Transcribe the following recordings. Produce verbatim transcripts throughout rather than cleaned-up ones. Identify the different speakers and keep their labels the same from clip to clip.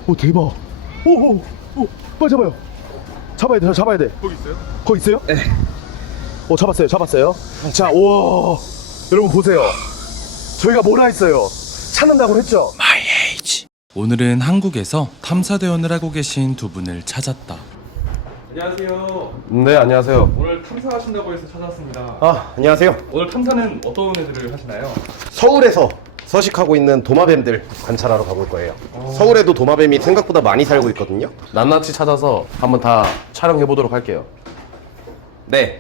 Speaker 1: 오 대박. 오오오 빨리 잡아요. 잡아야 돼. 잡아야 돼.
Speaker 2: 거기 있어요?
Speaker 1: 거기 있어요?
Speaker 2: 네.
Speaker 1: 오 잡았어요. 잡았어요. 자, 우와. 여러분 보세요. 저희가 뭐라 했어요? 찾는다고 했죠?
Speaker 3: My age. 오늘은 한국에서 탐사대원을 하고 계신 두 분을 찾았다.
Speaker 2: 안녕하세요.
Speaker 1: 네, 안녕하세요.
Speaker 2: 오늘 탐사하신다고 해서 찾아왔습니다.
Speaker 1: 아, 안녕하세요.
Speaker 2: 오늘 탐사는 어떤 애들을 하시나요?
Speaker 4: 서울에서 서식하고 있는 도마뱀들 관찰하러 가볼 거예요. 서울에도 도마뱀이 생각보다 많이 살고 있거든요.
Speaker 1: 낱낱이 찾아서 한번 다 촬영해 보도록 할게요.
Speaker 4: 네.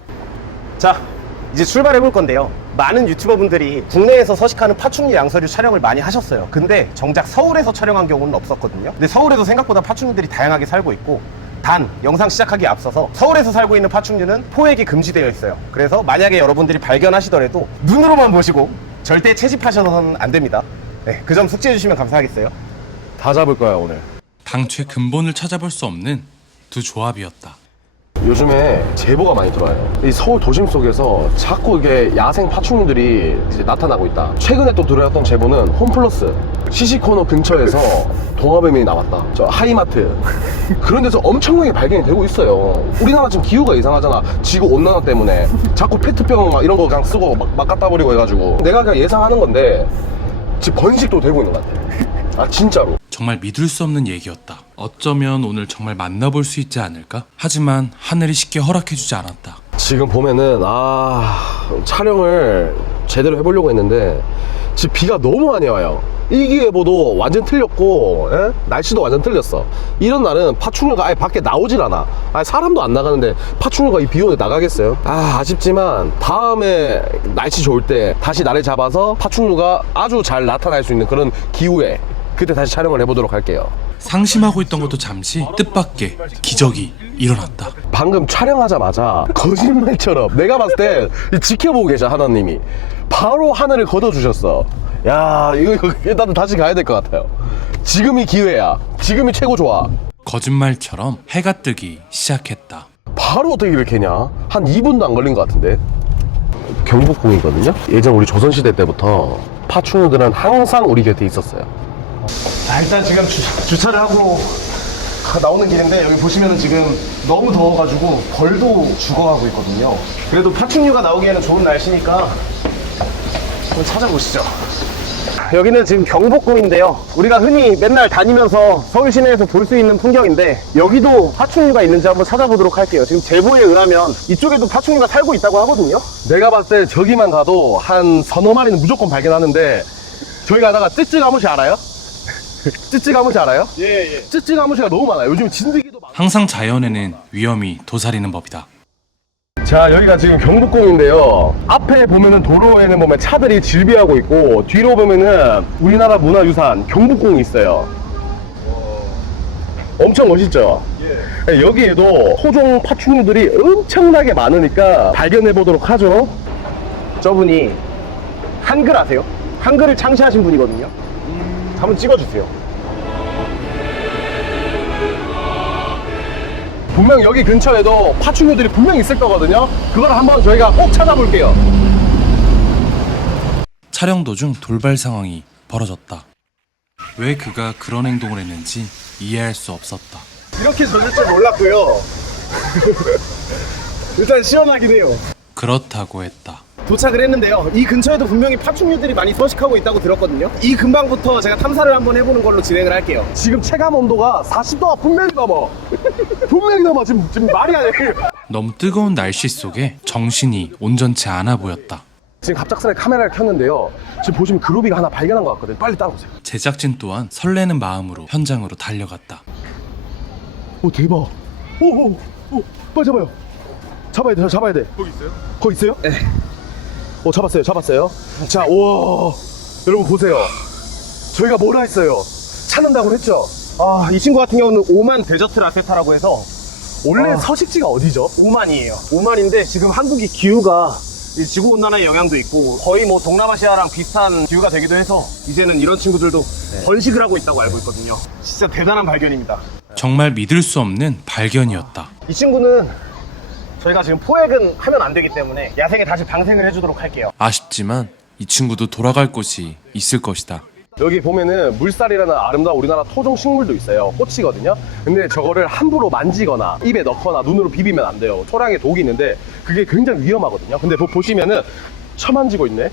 Speaker 4: 자, 이제 출발해 볼 건데요. 많은 유튜버분들이 국내에서 서식하는 파충류 양서류 촬영을 많이 하셨어요. 근데 정작 서울에서 촬영한 경우는 없었거든요. 근데 서울에도 생각보다 파충류들이 다양하게 살고 있고, 단 영상 시작하기에 앞서서 서울에서 살고 있는 파충류는 포획이 금지되어 있어요. 그래서 만약에 여러분들이 발견하시더라도 눈으로만 보시고 절대 채집하셔서는 안 됩니다. 네, 그 점 숙지해 주시면 감사하겠어요.
Speaker 1: 다 잡을 거야, 오늘.
Speaker 3: 당최 근본을 찾아볼 수 없는 두 조합이었다.
Speaker 1: 요즘에 제보가 많이 들어와요. 이 서울 도심 속에서 자꾸 이게 야생 파충류들이 이제 나타나고 있다. 최근에 또 들어왔던 제보는 홈플러스 시시코너 근처에서 도마뱀이 나왔다. 저 하이마트 그런 데서 엄청나게 발견이 되고 있어요. 우리나라 지금 기후가 이상하잖아. 지구 온난화 때문에 자꾸 페트병 막 이런 거 그냥 쓰고 막, 막 갖다 버리고 해가지고 내가 그냥 예상하는 건데 지금 번식도 되고 있는 것 같아. 아 진짜로.
Speaker 3: 정말 믿을 수 없는 얘기였다. 어쩌면 오늘 정말 만나볼 수 있지 않을까? 하지만 하늘이 쉽게 허락해주지 않았다.
Speaker 1: 지금 보면은 아 촬영을 제대로 해보려고 했는데 지금 비가 너무 많이 와요. 일기예보도 완전 틀렸고 에? 날씨도 완전 틀렸어. 이런 날은 파충류가 아예 밖에 나오질 않아. 아예 사람도 안 나가는데 파충류가 이 비 오는데 나가겠어요? 아 아쉽지만 다음에 날씨 좋을 때 다시 날을 잡아서 파충류가 아주 잘 나타날 수 있는 그런 기후에 그때 다시 촬영을 해보도록 할게요.
Speaker 3: 상심하고 있던 것도 잠시 뜻밖의 기적이 일어났다.
Speaker 1: 방금 촬영하자마자 거짓말처럼 내가 봤을 때 지켜보고 계셔 하나님이 바로 하늘을 걷어주셨어. 야 이거, 이거 일단 다시 가야 될 것 같아요. 지금이 기회야. 지금이 최고 좋아.
Speaker 3: 거짓말처럼 해가 뜨기 시작했다.
Speaker 1: 바로 어떻게 이렇게 냐? 한 이 분도 안 걸린 것 같은데. 경복궁이거든요. 예전 우리 조선시대 때부터 파충류들은 항상 우리 곁에 있었어요.
Speaker 4: 자, 일단 지금 주, 주차를 하고 가- 나오는 길인데 여기 보시면은 지금 너무 더워가지고 벌도 죽어가고 있거든요. 그래도 파충류가 나오기에는 좋은 날씨니까 한번 찾아보시죠. 여기는 지금 경복궁인데요. 우리가 흔히 맨날 다니면서 서울 시내에서 볼 수 있는 풍경인데 여기도 파충류가 있는지 한번 찾아보도록 할게요. 지금 제보에 의하면 이쪽에도 파충류가 살고 있다고 하거든요.
Speaker 1: 내가 봤을 때 저기만 가도 한 서너 마리는 무조건 발견하는데 저희 가다가 쯔쯔가무시 알아요? 쯔쯔가무시 알아요?
Speaker 4: 예, 예.
Speaker 1: 쯔쯔가무시가 너무 많아요. 요즘 진드기도 많아요.
Speaker 3: 항상 자연에는 위험이 도사리는 법이다.
Speaker 1: 자 여기가 지금 경복궁인데요. 앞에 보면은 도로에는 보면 차들이 질비하고 있고 뒤로 보면은 우리나라 문화유산 경복궁이 있어요. 엄청 멋있죠? 예. 여기에도 토종 파충류들이 엄청나게 많으니까 발견해 보도록 하죠.
Speaker 4: 저분이 한글 아세요? 한글을 창시하신 분이거든요. 한번 찍어주세요.
Speaker 1: 분명 여기 근처에도 파충류들이 분명 있을 거거든요. 그걸 한번 저희가 꼭 찾아볼게요.
Speaker 3: 촬영 도중 돌발 상황이 벌어졌다. 왜 그가 그런 행동을 했는지 이해할 수 없었다.
Speaker 4: 이렇게 젖을 줄 몰랐고요. 일단 시원하긴 해요.
Speaker 3: 그렇다고 했다.
Speaker 4: 도착을 했는데요. 이 근처에도 분명히 파충류들이 많이 서식하고 있다고 들었거든요. 이 근방부터 제가 탐사를 한번 해보는 걸로 진행을 할게요.
Speaker 1: 지금 체감 온도가 사십 도가 분명히 넘어. 분명히 넘어. 지금, 지금 말이 안 돼.
Speaker 3: 너무 뜨거운 날씨 속에 정신이 온전치 않아 보였다.
Speaker 1: 지금 갑작스레 카메라를 켰는데요. 지금 보시면 그루비가 하나 발견한 것 같거든요. 빨리 따라오세요.
Speaker 3: 제작진 또한 설레는 마음으로 현장으로 달려갔다.
Speaker 1: 오 대박. 오오 오, 빨리 잡아요. 잡아야 돼. 잡아야 돼.
Speaker 2: 거기 있어요?
Speaker 1: 거기 있어요? 네. 오 잡았어요. 잡았어요. 자, 우와. 여러분 보세요. 저희가 뭐라 했어요? 찾는다고 했죠?
Speaker 4: 아, 이 친구 같은 경우는 오만 데저트 라세타라고 해서
Speaker 1: 원래
Speaker 4: 아.
Speaker 1: 서식지가 어디죠?
Speaker 4: 오만이에요. 오만인데 지금 한국이 기후가 이 지구온난화의 영향도 있고 거의 뭐 동남아시아랑 비슷한 기후가 되기도 해서 이제는 이런 친구들도 번식을 하고 있다고 알고 있거든요. 진짜 대단한 발견입니다.
Speaker 3: 정말 믿을 수 없는 발견이었다.
Speaker 4: 이 친구는 저희가 지금 포획은 하면 안 되기 때문에 야생에 다시 방생을 해주도록 할게요.
Speaker 3: 아쉽지만 이 친구도 돌아갈 곳이 있을 것이다.
Speaker 1: 여기 보면은 물살이라는 아름다운 우리나라 토종 식물도 있어요. 꽃이거든요. 근데 저거를 함부로 만지거나 입에 넣거나 눈으로 비비면 안 돼요. 초량에 독이 있는데 그게 굉장히 위험하거든요. 근데 보- 보시면은 쳐만지고 있네.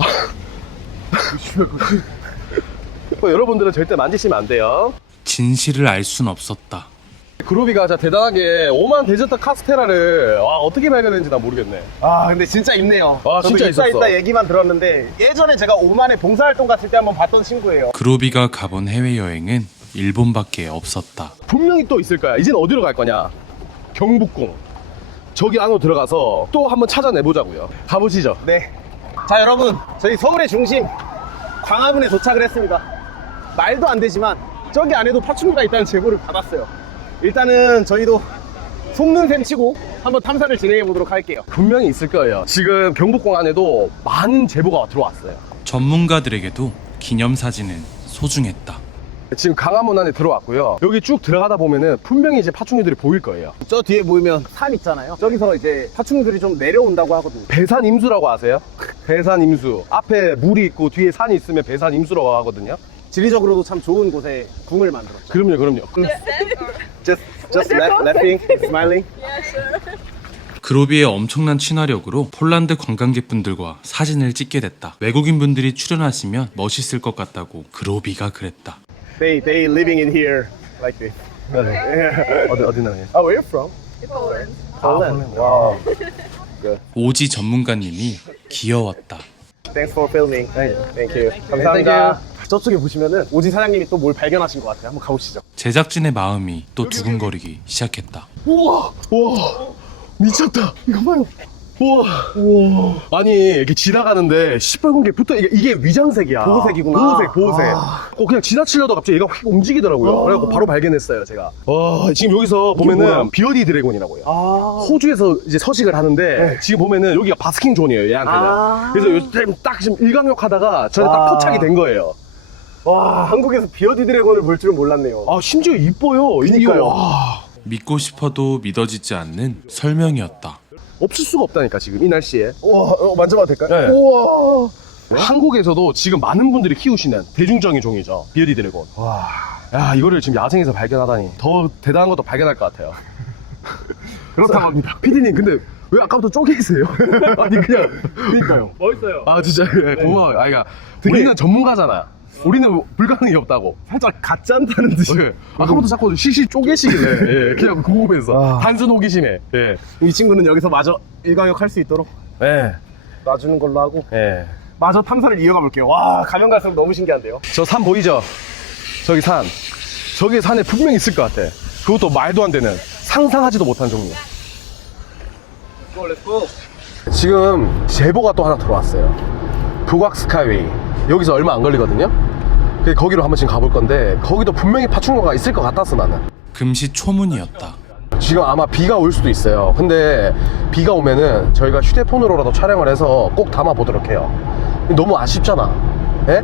Speaker 1: 뭐 여러분들은 절대 만지시면 안 돼요.
Speaker 3: 진실을 알 순 없었다.
Speaker 1: 그루비가 진짜 대단하게 오만 데저트 카스테라를 와, 어떻게 발견했는지 나 모르겠네.
Speaker 4: 아 근데 진짜 있네요.
Speaker 1: 아,
Speaker 4: 저도
Speaker 1: 진짜
Speaker 4: 있다
Speaker 1: 있었어.
Speaker 4: 있다 얘기만 들었는데 예전에 제가 오만에 봉사활동 갔을 때 한번 봤던 친구예요.
Speaker 3: 그로비가 가본 해외여행은 일본밖에 없었다.
Speaker 1: 분명히 또 있을 거야. 이젠 어디로 갈 거냐? 경복궁. 저기 안으로 들어가서 또 한번 찾아내보자고요. 가보시죠.
Speaker 4: 네. 자 여러분 저희 서울의 중심 광화문에 도착을 했습니다. 말도 안 되지만 저기 안에도 파충류가 있다는 제보를 받았어요. 일단은 저희도 속는 셈 치고 한번 탐사를 진행해 보도록 할게요.
Speaker 1: 분명히 있을 거예요. 지금 경복궁 안에도 많은 제보가 들어왔어요.
Speaker 3: 전문가들에게도 기념사진은 소중했다.
Speaker 1: 지금 강화문 안에 들어왔고요. 여기 쭉 들어가다 보면은 분명히 이제 파충류들이 보일 거예요.
Speaker 4: 저 뒤에 보이면 산 있잖아요. 저기서 이제 파충류들이 좀 내려온다고 하거든요.
Speaker 1: 배산임수라고 아세요? 배산임수. 앞에 물이 있고 뒤에 산이 있으면 배산임수라고 하거든요.
Speaker 4: 지리적으로도 참 좋은 곳에 궁을 만들었죠.
Speaker 1: 그럼요, 그럼요.
Speaker 4: Just, just laugh, laughing, smiling.
Speaker 3: 그로비의 엄청난 친화력으로 폴란드 관광객분들과 사진을 찍게 됐다. 외국인분들이 출연하시면 멋있을 것 같다고 그로비가 그랬다.
Speaker 4: They, they living in here like this.
Speaker 1: 어디, 어디 나라예요?
Speaker 4: Oh, where you from?
Speaker 5: Poland.
Speaker 4: Poland. Wow.
Speaker 3: 오지 전문가님이 귀여웠다.
Speaker 4: Thanks for filming. Thank you. 감사합니다. 저쪽에 보시면은 오지 사장님이 또 뭘 발견하신 것 같아요. 한번 가보시죠.
Speaker 3: 제작진의 마음이 또 두근거리기 시작했다.
Speaker 1: 우와, 우와, 미쳤다. 이거 봐요. 우와, 우와. 아니, 이렇게 지나가는데 시뻘건 게 붙어, 이게, 이게 위장색이야.
Speaker 4: 보호색이구나.
Speaker 1: 보호색, 보호색.
Speaker 4: 아.
Speaker 1: 어, 그냥 지나치려다 갑자기 얘가 휙 움직이더라고요. 그래갖고 바로 발견했어요, 제가. 와, 지금 여기서
Speaker 4: 뭐야?
Speaker 1: 보면은 비어디 드래곤이라고요.
Speaker 4: 아.
Speaker 1: 호주에서 이제 서식을 하는데 지금 보면은 여기가 바스킹 존이에요, 얘한테는.
Speaker 4: 아.
Speaker 1: 그래서 요즘 딱 지금 일광욕 하다가 저한테 딱
Speaker 4: 와.
Speaker 1: 포착이 된 거예요.
Speaker 4: 와, 한국에서 비어디 드래곤을 볼 줄은 몰랐네요.
Speaker 1: 아, 심지어 이뻐요.
Speaker 4: 그니까요.
Speaker 1: 이거. 와.
Speaker 3: 믿고 싶어도 믿어지지 않는 설명이었다.
Speaker 1: 없을 수가 없다니까, 지금 이 날씨에.
Speaker 4: 우와, 어, 만져봐도 될까요?
Speaker 1: 네.
Speaker 4: 우와.
Speaker 1: 한국에서도 지금 많은 분들이 키우시는 대중적인 종이죠. 비어디 드래곤.
Speaker 4: 와.
Speaker 1: 야, 이거를 지금 야생에서 발견하다니. 더 대단한 것도 발견할 것 같아요.
Speaker 4: 그렇다고 합니다.
Speaker 1: 피디님, 근데 왜 아까부터 쪼개세요? 아니, 그냥. 그니까요.
Speaker 2: 멋있어요.
Speaker 1: 아, 진짜. 네, 고마워요. 아, 그러니까 우리는 전문가잖아. 우리는 불가능이 없다고.
Speaker 4: 살짝 가짜 않다는 듯이.
Speaker 1: 예. 아까부터 자꾸 시시 쪼개시길래. 예, 그냥 궁금해서.
Speaker 4: 아.
Speaker 1: 단순 호기심에. 예.
Speaker 4: 이 친구는 여기서 마저 일광욕 할 수 있도록
Speaker 1: 예.
Speaker 4: 놔주는 걸로 하고
Speaker 1: 예.
Speaker 4: 마저 탐사를 이어가 볼게요. 와, 가면 갈수록 너무 신기한데요.
Speaker 1: 저 산 보이죠? 저기 산. 저기 산에 분명히 있을 것 같아. 그것도 말도 안 되는, 상상하지도 못한 종류. 지금 제보가 또 하나 들어왔어요. 북악 스카이웨이. 여기서 얼마 안 걸리거든요? 그래서 거기로 한번 지금 가볼 건데, 거기도 분명히 파충류가 있을 것 같았어, 나는.
Speaker 3: 금시초문이었다.
Speaker 1: 지금 아마 비가 올 수도 있어요. 근데 비가 오면은 저희가 휴대폰으로라도 촬영을 해서 꼭 담아보도록 해요. 너무 아쉽잖아. 예?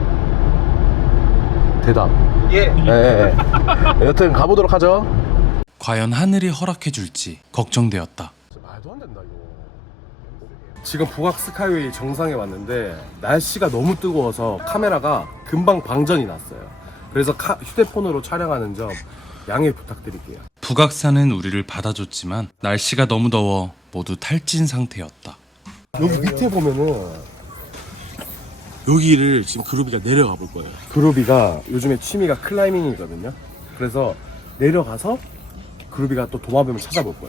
Speaker 1: 대답.
Speaker 4: 예.
Speaker 1: 예, 예, 예. 여튼 가보도록 하죠.
Speaker 3: 과연 하늘이 허락해줄지 걱정되었다.
Speaker 1: 말도 안 된다, 이거. 지금 북악 스카이웨이 정상에 왔는데 날씨가 너무 뜨거워서 카메라가 금방 방전이 났어요. 그래서 카, 휴대폰으로 촬영하는 점 양해 부탁드릴게요.
Speaker 3: 북악산은 우리를 받아줬지만 날씨가 너무 더워 모두 탈진 상태였다.
Speaker 1: 여기 밑에 보면은 여기를 지금 그루비가 내려가 볼 거예요. 그루비가 요즘에 취미가 클라이밍이거든요. 그래서 내려가서 그루비가 또 도마뱀을 찾아볼 거예요.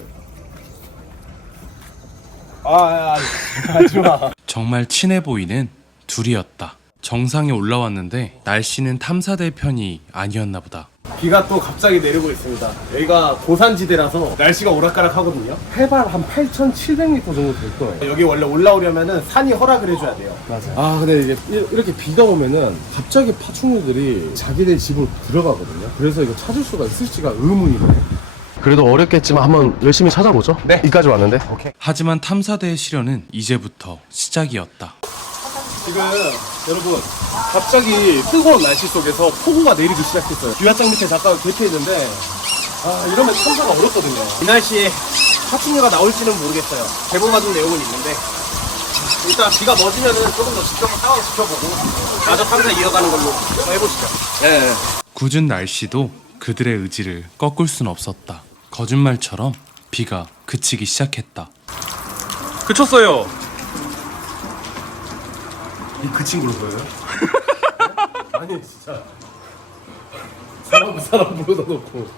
Speaker 4: 아, 하지 마.
Speaker 3: 정말 친해 보이는 둘이었다. 정상에 올라왔는데 날씨는 탐사대 편이 아니었나 보다.
Speaker 4: 비가 또 갑자기 내리고 있습니다. 여기가 고산지대라서 날씨가 오락가락하거든요.
Speaker 1: 해발 한 팔천칠백 미터 정도 될 거예요.
Speaker 4: 여기 원래 올라오려면은 산이 허락을 해줘야 돼요.
Speaker 1: 맞아요. 아, 근데 이게 이- 이렇게 비가 오면은 갑자기 파충류들이 자기네 집으로 들어가거든요. 그래서 이거 찾을 수가 있을지가 의문이네. 그래도 어렵겠지만 한번 열심히 찾아보죠.
Speaker 4: 네.
Speaker 1: 이까지 왔는데.
Speaker 3: 하지만 탐사대의 시련은 이제부터 시작이었다.
Speaker 1: 지금 여러분 갑자기 뜨거운 날씨 속에서 폭우가 내리기 시작했어요. 유화장 밑에 잠깐 대피했는데 아 이러면 탐사가 어렵거든요.
Speaker 4: 이 날씨에 파충류가 나올지는 모르겠어요. 제보 받은 내용은 있는데 일단 비가 멎으면은 조금 더 지켜보, 상황 지켜보고 마저 탐사 이어가는 걸로 한번 해보시죠. 네.
Speaker 3: 굳은 날씨도 그들의 의지를 꺾을 순 없었다. 거짓말처럼 비가 그치기 시작했다.
Speaker 2: 그쳤어요.
Speaker 1: 이 그친 걸로 보여요? 아니 진짜 사람 사람 불러다 놓고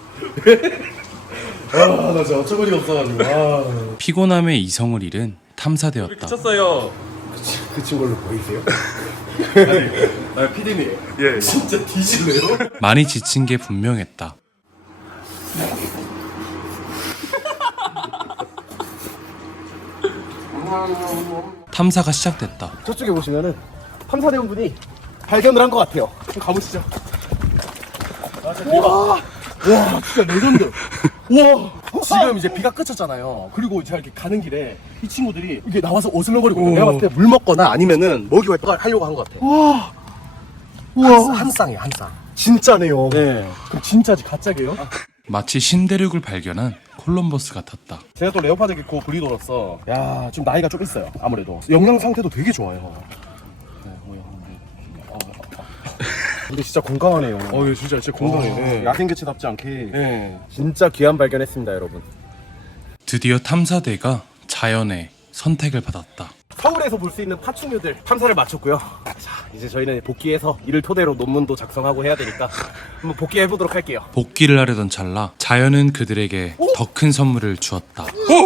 Speaker 1: 아나 진짜 어처구니가 없어가지고 아
Speaker 3: 피곤함에 이성을 잃은 탐사대였다.
Speaker 2: 그쳤어요.
Speaker 1: 그친 걸로 보이세요? 아니 아 피디님
Speaker 2: 예.
Speaker 1: 진짜 뒤질래요?
Speaker 3: 많이 지친 게 분명했다. 탐사가 시작됐다.
Speaker 4: 저쪽에 보시면은 탐사대원분이 발견을 한 것 같아요. 좀 가보시죠. 와, 와, 진짜 레전드. 와,
Speaker 1: 지금 이제 비가 그쳤잖아요. 그리고 이제 이렇게 가는 길에 이 친구들이 이렇게 나와서 어슬렁거리고 내가 봤을 때 물 먹거나 아니면은 먹이 활동을 하려고 한 것 같아.
Speaker 4: 와,
Speaker 1: 한, 한 쌍이에요, 한 쌍.
Speaker 4: 진짜네요.
Speaker 1: 네. 그럼 진짜지 가짜게요?
Speaker 3: 마치 신대륙을 발견한 콜럼버스 같았다.
Speaker 1: 제가 또 레오파드 개코 브리더로서 야, 좀 나이가 좀 있어요. 아무래도 영양 상태도 되게 좋아요. 네, 뭐야, 어, 어, 어. 근데 진짜 건강하네요. 어, 예, 진짜 진짜 건강해. 네.
Speaker 4: 야생 개체답지 않게
Speaker 1: 네.
Speaker 4: 진짜 귀한 발견했습니다, 여러분.
Speaker 3: 드디어 탐사대가 자연의 선택을 받았다.
Speaker 4: 서울에서 볼 수 있는 파충류들 탐사를 마쳤고요. 자, 이제 저희는 복귀해서 이를 토대로 논문도 작성하고 해야 되니까 한번 복귀해 보도록 할게요.
Speaker 3: 복귀를 하려던 찰나 자연은 그들에게 더 큰 선물을 주었다.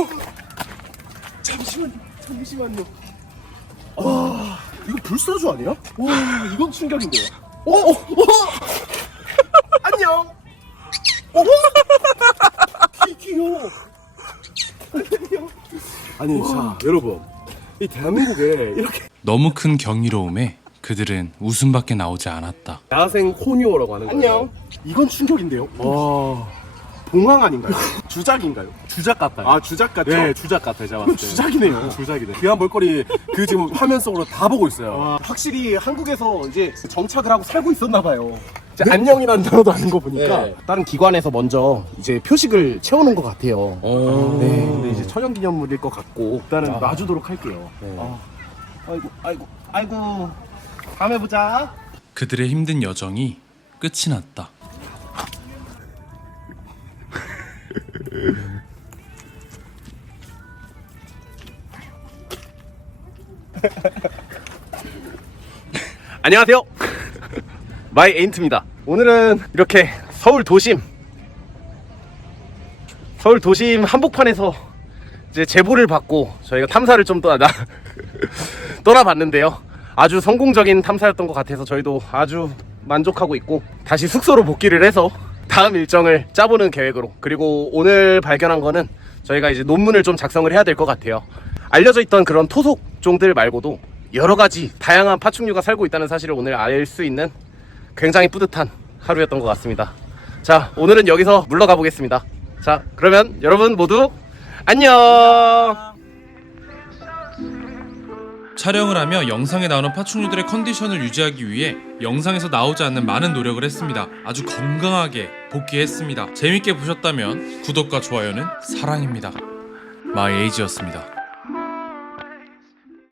Speaker 1: 잠시만요, 잠시만요. 아, 이거 불사조 아니야? 와, 이건 충격인데요. 오, 오, 오. 안녕. 오, 귀 귀여워. 안녕. 아니, 자, 여러분, 이 대한민국에 이렇게
Speaker 3: 너무 큰 경이로움에 그들은 웃음밖에 나오지 않았다.
Speaker 1: 야생 코니오라고 하는 거예요.
Speaker 4: 안녕.
Speaker 1: 이건 충격인데요. 와, 봉황 아닌가요? 주작인가요? 주작 같아요.
Speaker 4: 아, 주작 같죠?
Speaker 1: 네, 주작 같아요. 제가 봤을 때.
Speaker 4: 주작이네요.
Speaker 1: 주작이네. 귀한 볼거리 그 지금 화면 속으로 다 보고 있어요.
Speaker 4: 아, 확실히 한국에서 이제 정착을 하고 살고 있었나 봐요. 이제 안녕이라는 단어도 아닌 거 보니까
Speaker 1: 네.
Speaker 4: 다른 기관에서 먼저 이제 표식을 채워놓은 것 같아요.
Speaker 1: 오.
Speaker 4: 네, 근데 이제 천연기념물일 것 같고 일단은 놔주도록 할게요. 아, 아이고, 아이고, 아이고. 다음에 보자.
Speaker 3: 그들의 힘든 여정이 끝이 났다.
Speaker 4: 안녕하세요. 마이 에인트입니다. 오늘은 이렇게 서울 도심 서울 도심 한복판에서 이제 제보를 받고 저희가 탐사를 좀 떠나 떠나봤는데요. 아주 성공적인 탐사였던 것 같아서 저희도 아주 만족하고 있고 다시 숙소로 복귀를 해서 다음 일정을 짜보는 계획으로, 그리고 오늘 발견한 거는 저희가 이제 논문을 좀 작성을 해야 될 것 같아요. 알려져 있던 그런 토속종들 말고도 여러 가지 다양한 파충류가 살고 있다는 사실을 오늘 알 수 있는 굉장히 뿌듯한 하루였던 것 같습니다. 자, 오늘은 여기서 물러가 보겠습니다. 자, 그러면 여러분 모두 안녕.
Speaker 3: 촬영을 하며 영상에 나오는 파충류들의 컨디션을 유지하기 위해 영상에서 나오지 않는 많은 노력을 했습니다. 아주 건강하게 복귀했습니다. 재밌게 보셨다면 구독과 좋아요는 사랑입니다. 마이 에이지였습니다.